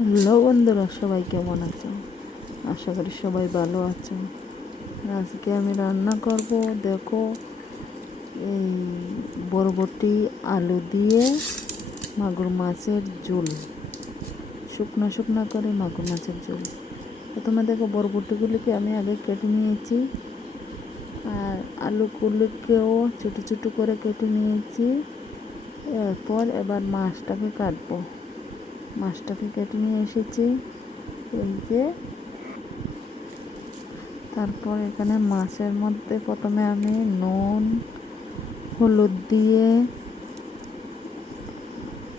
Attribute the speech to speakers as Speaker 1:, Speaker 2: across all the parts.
Speaker 1: Hello বন্ধুরা সবাই কেমন আছো আশা করি সবাই ভালো আছো আজকে আমি রান্না করব, দেখো, এই বরবটি, আলু দিয়ে মাগুর মাছের ঝোল। শুকনো শুকনো করে মাগুর মাছের ঝোল। প্রথমে দেখো বরবটিগুলিকে আমি আগে কেটে নিয়েছি। আর আলুগুলিকেও ছোটো ছোটো করে কেটে নিয়েছি। এরপর এবার মাছটাকে কাটবো। মাছটাকে কেটে নিয়ে এসেছি। এই যে। তারপর এখানে মাছের মধ্যে প্রথমে আমি নুন, হলুদ দিয়ে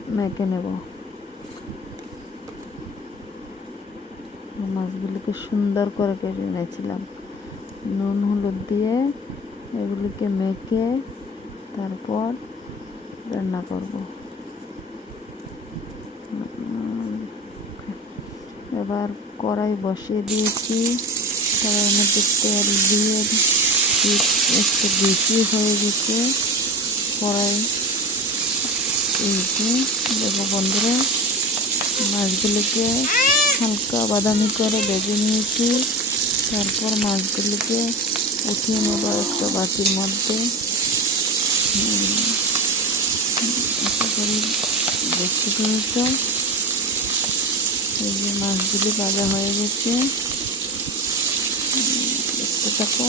Speaker 1: মেখে নেব। মাছগুলিকে সুন্দর করে কেটে নিয়েছিলাম। নুন, হলুদ দিয়ে এগুলিকে মেখে তারপর রান্না করব। এবার কড়াই বসিয়ে দিয়েছি। কড়াইয়ের মধ্যে তেল দিয়ে একটু বেশি হয়ে গেছে। কড়াই এই দেখো বন্ধুরা, মাছগুলোকে হালকা বাদামি করে বেজে নিয়েছি। তারপর মাছগুলোকে উঠিয়ে নেব একটা বাটির মধ্যে। আশা করি দেখতে পেরেছ। এই যে মাছগুলি ভাজা হয়ে গেছে। দেখতে থাকো।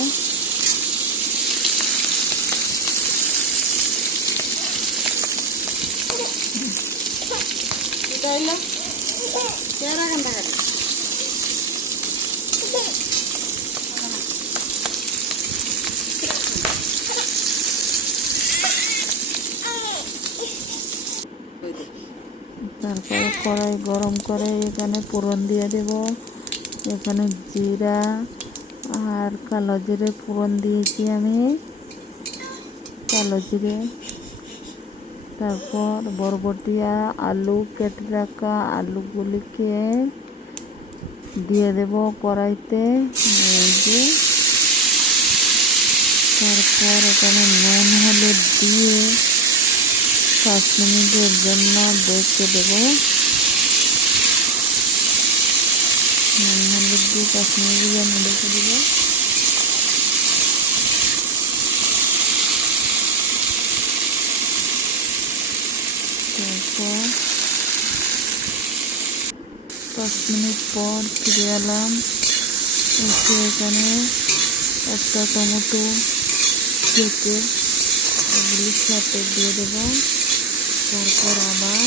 Speaker 1: তারপরে কড়াই গরম করে এখানে পুরন দিয়ে দেব। এখানে জিরা আর কালো জিরে পুরন দিয়েছি আমি। কালো জিরে। তারপর বরবটিয়া, আলু কেটে রাখা আলুগুলিকে দিয়ে দেব কড়াইতে। যে। তারপর এখানে নুন, হলুদ দিয়ে পাঁচ মিনিটের জন্য দেখতে দেবো। নুন, হলুদ পাঁচ মিনিটের জন্য দেখে দেবো। তারপর পাঁচ মিনিট পর ফিরে এলাম। এসে এখানে একটা টমেটো কেটে এগুলির সাথে দিয়ে দেবো। তারপর আবার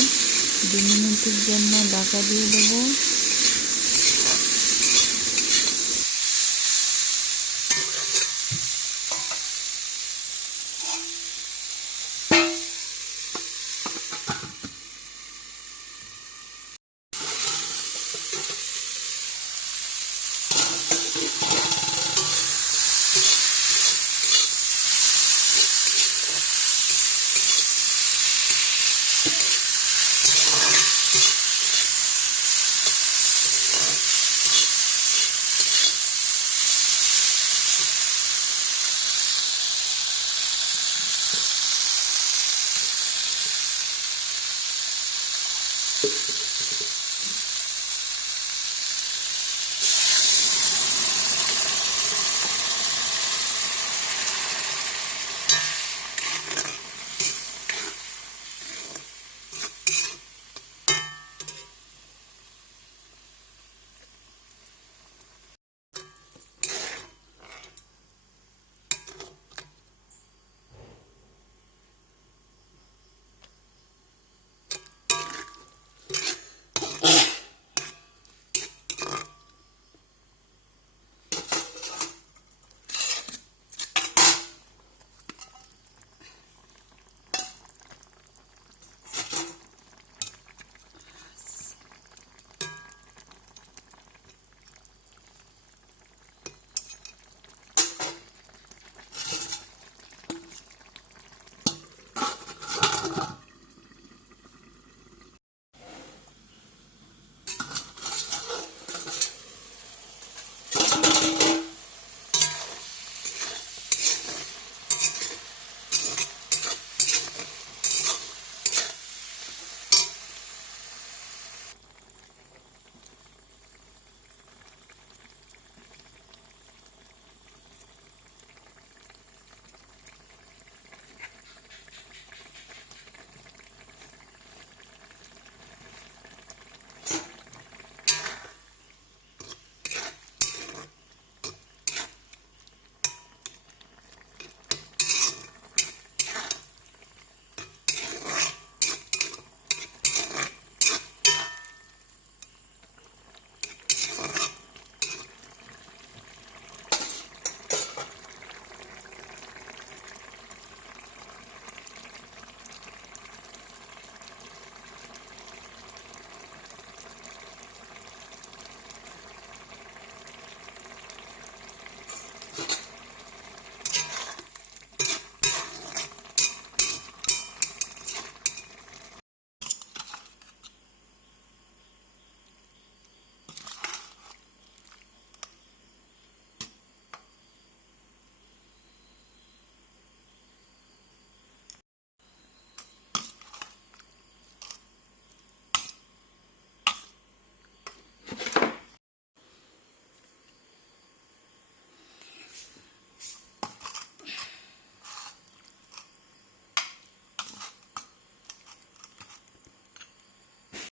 Speaker 1: দু মিনিটের জন্য ঢাকা দিয়ে দেবো। you